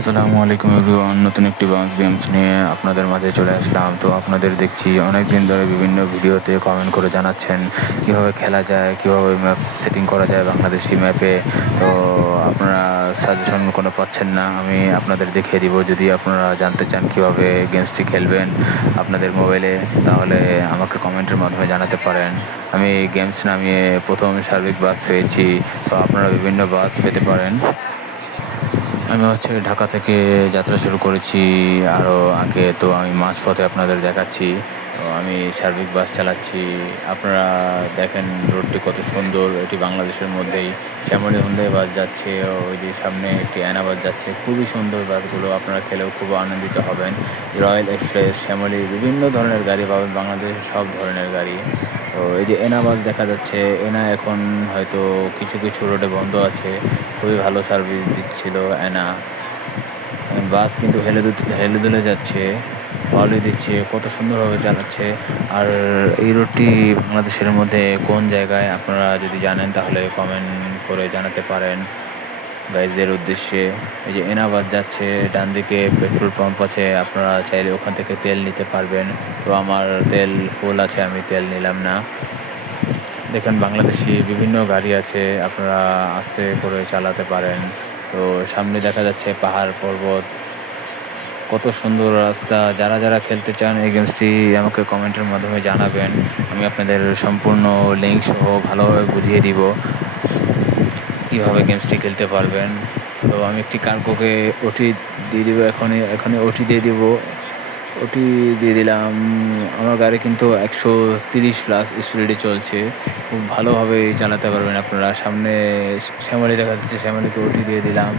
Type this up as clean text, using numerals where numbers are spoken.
আসসালামু আলাইকুম এভরিওয়ান, নতুন একটি বাংলা গেমস নিয়ে আপনাদের মাঝে চলে আসলাম। তো আপনাদের দেখছি অনেক দিন ধরে বিভিন্ন ভিডিওতে কমেন্ট করে জানাচ্ছেন কিভাবে খেলা যায়, কিভাবে ম্যাপ সেটিং করা যায় বাংলাদেশি ম্যাপে। তো আপনারা সাজেশন কোনো পাচ্ছেন না, আমি আপনাদের দেখিয়ে দিব। যদি আপনারা জানতে চান কিভাবে গেমসটি খেলবেন আপনাদের মোবাইলে, তাহলে আমাকে কমেন্টের মাধ্যমে জানাতে পারেন। আমি গেমস নামিয়ে প্রথম সার্বিক বাস পেয়েছি, তো আপনারা বিভিন্ন বাস পেতে পারেন। আমি ঢাকা থেকে যাত্রা শুরু করেছি আরও আগে, তো আমি মাঝপথে আপনাদের দেখাচ্ছি। তো আমি সার্বিক বাস চালাচ্ছি, আপনারা দেখেন রোডটি কত সুন্দর। এটি বাংলাদেশের মধ্যেই শ্যামলী হুন্দাই বাস যাচ্ছে, ওই যে সামনে একটি অ্যানা বাস যাচ্ছে, খুবই সুন্দর বাসগুলো, আপনারা খেলেও খুব আনন্দিত হবেন। রয়্যাল এক্সপ্রেস, শ্যামলী, বিভিন্ন ধরনের গাড়ি পাবেন, বাংলাদেশের সব ধরনের গাড়ি। তো এই যে এনা বাস দেখা যাচ্ছে, এনা এখন হয়তো কিছু কিছু রোডে বন্ধ আছে, খুবই ভালো সার্ভিস দিচ্ছিল এনা বাস, কিন্তু হেলে দুলে যাচ্ছে, অলই দিচ্ছে, কত সুন্দরভাবে চালাচ্ছে। আর এই রোডটি বাংলাদেশের মধ্যে কোন জায়গায় আপনারা যদি জানেন তাহলে কমেন্ট করে জানাতে পারেন গাইজদের উদ্দেশ্যে। এই যে এনা বাস যাচ্ছে, ডান দিকে পেট্রোল পাম্প আছে, আপনারা চাইলে ওখান থেকে তেল নিতে পারবেন। তো আমার তেল ফুল আছে, আমি তেল নিলাম না। দেখেন বাংলাদেশি বিভিন্ন গাড়ি আছে, আপনারা আস্তে করে চালাতে পারেন। তো সামনে দেখা যাচ্ছে পাহাড় পর্বত, কত সুন্দর রাস্তা। যারা যারা খেলতে চান এই গেমসটি আমাকে কমেন্টের মাধ্যমে জানাবেন, আমি আপনাদের সম্পূর্ণ লিঙ্ক সহ ভালোভাবে বুঝিয়ে দিব কীভাবে গেমসটি খেলতে পারবেন। তো আমি একটি কার্গোকে ওটি দিয়ে দিব, এখনই ওটি দিয়ে দিব। ওটি দিয়ে দিলাম। আমার গাড়ি কিন্তু 130+ স্পিডে চলছে, খুব ভালোভাবে চালাতে পারবেন আপনারা। সামনে শ্যামলী দেখা যাচ্ছে, শ্যামলীকে ওটি দিয়ে দিলাম।